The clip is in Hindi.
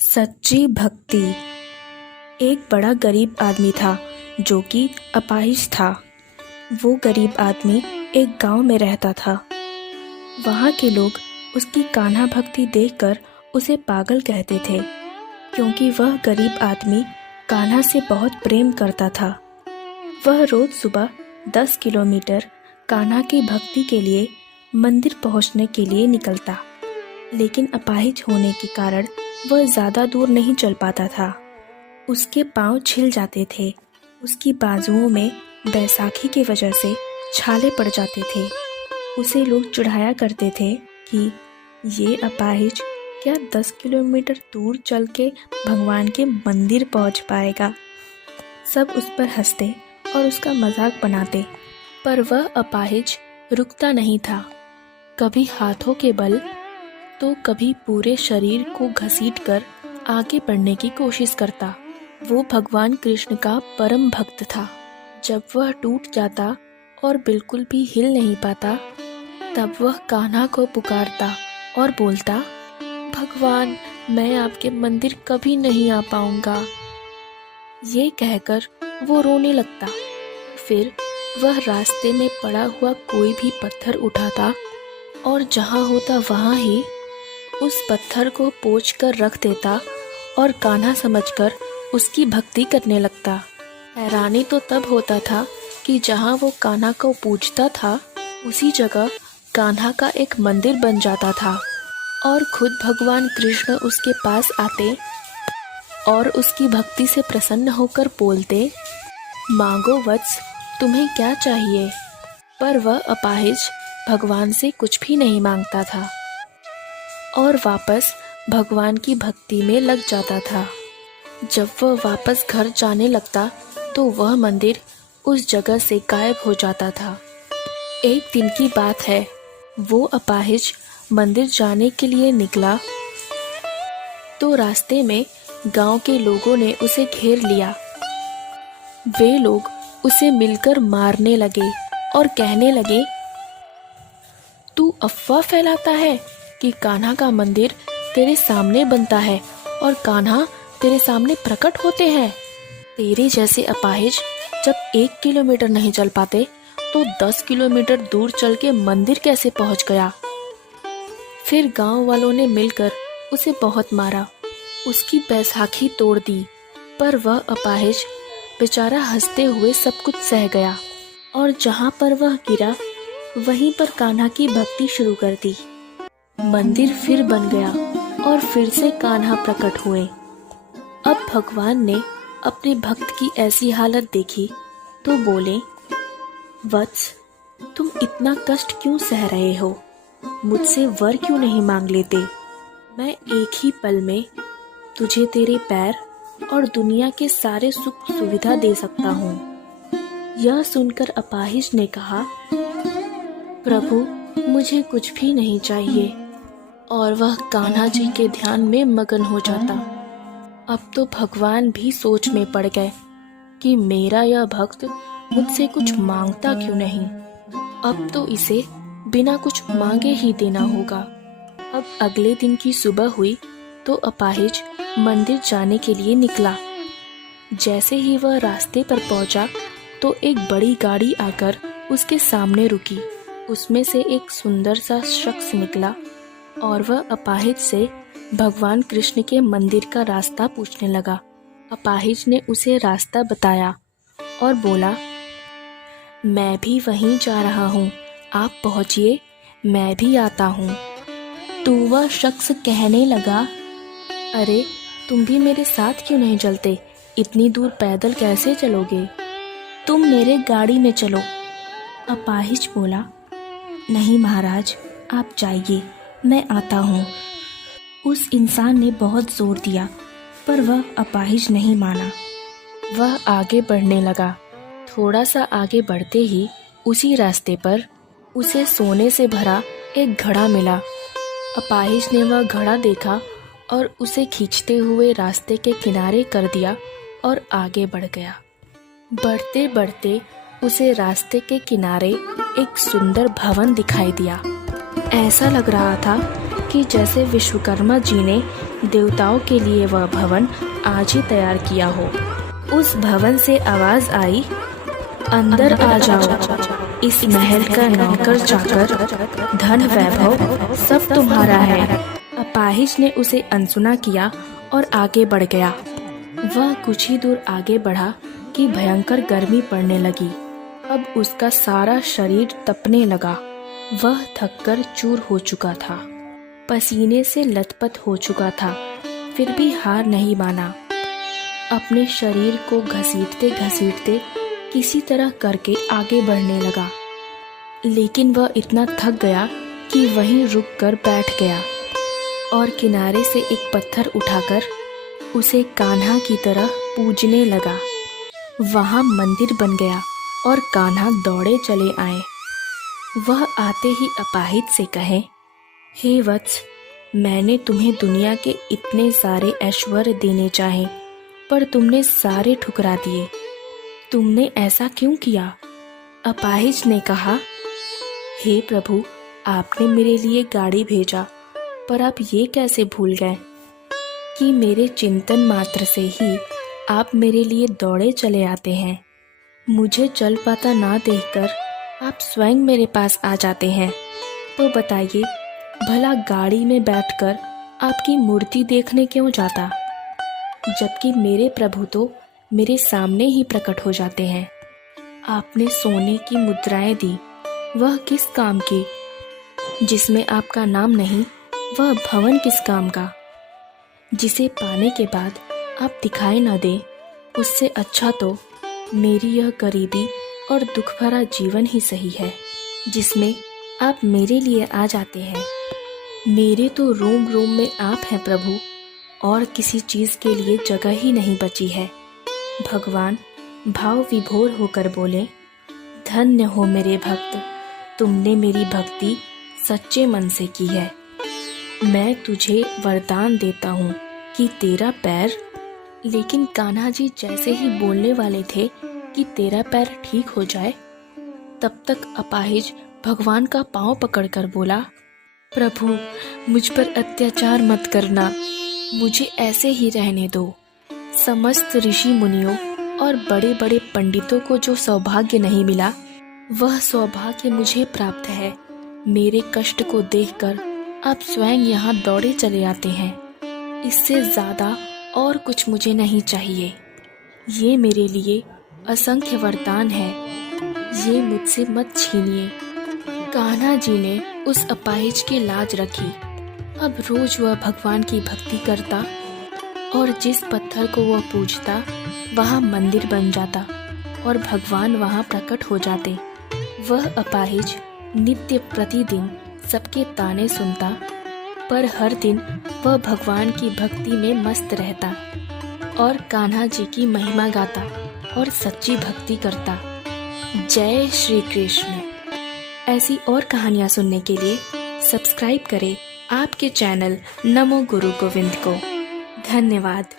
सच्ची भक्ति। एक बड़ा गरीब आदमी था जो कि अपाहिज था। वो गरीब आदमी एक गांव में रहता था। वहाँ के लोग उसकी कान्हा भक्ति देखकर उसे पागल कहते थे, क्योंकि वह गरीब आदमी कान्हा से बहुत प्रेम करता था। वह रोज सुबह 10 किलोमीटर कान्हा की भक्ति के लिए मंदिर पहुँचने के लिए निकलता, लेकिन अपाहिज होने के कारण वह ज़्यादा दूर नहीं चल पाता था। उसके पाँव छिल जाते थे। उसकी बाजुओं में बैसाखी की वजह से छाले पड़ जाते थे। उसे लोग चिढ़ाया करते थे कि ये अपाहिज क्या 10 किलोमीटर दूर चल के भगवान के मंदिर पहुंच पाएगा। सब उस पर हंसते और उसका मजाक बनाते, पर वह अपाहिज रुकता नहीं था। कभी हाथों के बल तो कभी पूरे शरीर को घसीटकर आगे बढ़ने की कोशिश करता। वो भगवान कृष्ण का परम भक्त था। जब वह टूट जाता और बिल्कुल भी हिल नहीं पाता, तब वह कान्हा को पुकारता और बोलता, भगवान, मैं आपके मंदिर कभी नहीं आ पाऊंगा। ये कहकर वो रोने लगता। फिर वह रास्ते में पड़ा हुआ कोई भी पत्थर उठाता और जहाँ होता वहाँ ही उस पत्थर को पोंछ कर रख देता और कान्हा समझकर उसकी भक्ति करने लगता। हैरानी तो तब होता था कि जहाँ वो कान्हा को पूजता था, उसी जगह कान्हा का एक मंदिर बन जाता था और खुद भगवान कृष्ण उसके पास आते और उसकी भक्ति से प्रसन्न होकर बोलते, मांगो वत्स, तुम्हें क्या चाहिए। पर वह अपाहिज भगवान से कुछ भी नहीं मांगता था और वापस भगवान की भक्ति में लग जाता था। जब वह वापस घर जाने लगता तो वह मंदिर उस जगह से गायब हो जाता था। एक दिन की बात है, वो अपाहिज मंदिर जाने के लिए निकला तो रास्ते में गांव के लोगों ने उसे घेर लिया। वे लोग उसे मिलकर मारने लगे और कहने लगे, तू अफवाह फैलाता है कि कान्हा का मंदिर तेरे सामने बनता है और कान्हा तेरे सामने प्रकट होते हैं। तेरे जैसे अपाहिज जब 1 किलोमीटर नहीं चल पाते तो 10 किलोमीटर दूर चल के मंदिर कैसे पहुंच गया। फिर गांव वालों ने मिलकर उसे बहुत मारा, उसकी बैसाखी तोड़ दी, पर वह अपाहिज बेचारा हंसते हुए सब कुछ सह गया और जहां पर वह गिरा वहीं पर कान्हा की भक्ति शुरू कर दी। मंदिर फिर बन गया और फिर से कान्हा प्रकट हुए। अब भगवान ने अपने भक्त की ऐसी हालत देखी तो बोले, वत्स, तुम इतना कष्ट क्यों सह रहे हो? मुझसे वर क्यों नहीं मांग लेते? मैं एक ही पल में तुझे तेरे पैर और दुनिया के सारे सुख सुविधा दे सकता हूँ। यह सुनकर अपाहिज ने कहा, प्रभु, मुझे कुछ भी नहीं चाहिए, और वह कान्हा जी के ध्यान में मगन हो जाता। अब तो भगवान भी सोच में पड़ गए कि मेरा यह भक्त मुझसे कुछ मांगता क्यों नहीं। अब तो इसे बिना कुछ मांगे ही देना होगा। अब अगले दिन की सुबह हुई तो अपाहिज मंदिर जाने के लिए निकला। जैसे ही वह रास्ते पर पहुंचा तो एक बड़ी गाड़ी आकर उसके सामने रुकी। उसमें से एक सुंदर सा शख्स निकला और वह अपाहिज से भगवान कृष्ण के मंदिर का रास्ता पूछने लगा। अपाहिज ने उसे रास्ता बताया और बोला, मैं भी वहीं जा रहा हूँ, आप पहुँचिए, मैं भी आता हूँ। तो वह शख्स कहने लगा, अरे तुम भी मेरे साथ क्यों नहीं चलते? इतनी दूर पैदल कैसे चलोगे? तुम मेरे गाड़ी में चलो। अपाहिज बोला, नहीं महाराज, आप जाइए, मैं आता हूँ। उस इंसान ने बहुत जोर दिया, पर वह अपाहिज नहीं माना। वह आगे बढ़ने लगा। थोड़ा सा आगे बढ़ते ही उसी रास्ते पर उसे सोने से भरा एक घड़ा मिला। अपाहिज ने वह घड़ा देखा और उसे खींचते हुए रास्ते के किनारे कर दिया और आगे बढ़ गया। बढ़ते बढ़ते उसे रास्ते के किनारे एक सुंदर भवन दिखाई दिया। ऐसा लग रहा था कि जैसे विश्वकर्मा जी ने देवताओं के लिए वह भवन आज ही तैयार किया हो। उस भवन से आवाज आई, अंदर आ जाओ, इस महल का नौकर चाकर धन वैभव सब तुम्हारा है। अपाहिज ने उसे अनसुना किया और आगे बढ़ गया। वह कुछ ही दूर आगे बढ़ा कि भयंकर गर्मी पड़ने लगी। अब उसका सारा शरीर तपने लगा। वह थककर चूर हो चुका था, पसीने से लथपथ हो चुका था, फिर भी हार नहीं माना। अपने शरीर को घसीटते घसीटते किसी तरह करके आगे बढ़ने लगा, लेकिन वह इतना थक गया कि वहीं रुककर बैठ गया और किनारे से एक पत्थर उठाकर उसे कान्हा की तरह पूजने लगा। वहां मंदिर बन गया और कान्हा दौड़े चले आए। वह आते ही अपाहिज से कहे, हे वत्स, मैंने तुम्हें दुनिया के इतने सारे ऐश्वर्य देने चाहे, पर तुमने सारे ठुकरा दिए। तुमने ऐसा क्यों किया? अपाहिज ने कहा, हे प्रभु, आपने मेरे लिए गाड़ी भेजा, पर आप ये कैसे भूल गए कि मेरे चिंतन मात्र से ही आप मेरे लिए दौड़े चले आते हैं। मुझे चल पाता ना देखकर आप स्वयं मेरे पास आ जाते हैं। तो बताइए, भला गाड़ी में बैठकर आपकी मूर्ति देखने क्यों जाता, जबकि मेरे प्रभु तो मेरे सामने ही प्रकट हो जाते हैं। आपने सोने की मुद्राएं दी, वह किस काम की? जिसमें आपका नाम नहीं, वह भवन किस काम का? जिसे पाने के बाद आप दिखाई न दें, उससे अच्छा तो मेरी यह गरीबी और दुख भरा जीवन ही सही है, जिसमें आप मेरे लिए आ जाते हैं। मेरे तो रोम रोम में आप हैं प्रभु, और किसी चीज़ के लिए जगह ही नहीं बची है। भगवान भाव विभोर होकर बोले, धन्य हो मेरे भक्त, तुमने मेरी भक्ति सच्चे मन से की है। मैं तुझे वरदान देता हूँ कि तेरा पैर। लेकिन कान्हा जी जैसे ही बोलने वाले थे कि तेरा पैर ठीक हो जाए, तब तक अपाहिज भगवान का पांव पकड़कर बोला, प्रभु, मुझ पर अत्याचार मत करना, मुझे ऐसे ही रहने दो। समस्त ऋषि मुनियों और बड़े बड़े पंडितों को जो सौभाग्य नहीं मिला, वह सौभाग्य मुझे प्राप्त है। मेरे कष्ट को देखकर आप स्वयं यहाँ दौड़े चले आते हैं। इससे ज्यादा और कुछ मुझे नहीं चाहिए। ये मेरे लिए असंख्य वरदान है, ये मुझसे मत छीनिए। कान्हा जी ने उस अपाहिज की लाज रखी। अब रोज वह भगवान की भक्ति करता और जिस पत्थर को वह पूजता वहाँ मंदिर बन जाता और भगवान वहाँ प्रकट हो जाते। वह अपाहिज नित्य प्रतिदिन सबके ताने सुनता, पर हर दिन वह भगवान की भक्ति में मस्त रहता और कान्हा जी की महिमा गाता और सच्ची भक्ति करता। जय श्री कृष्ण। ऐसी और कहानियाँ सुनने के लिए सब्सक्राइब करें आपके चैनल नमो गुरु गोविंद को। धन्यवाद।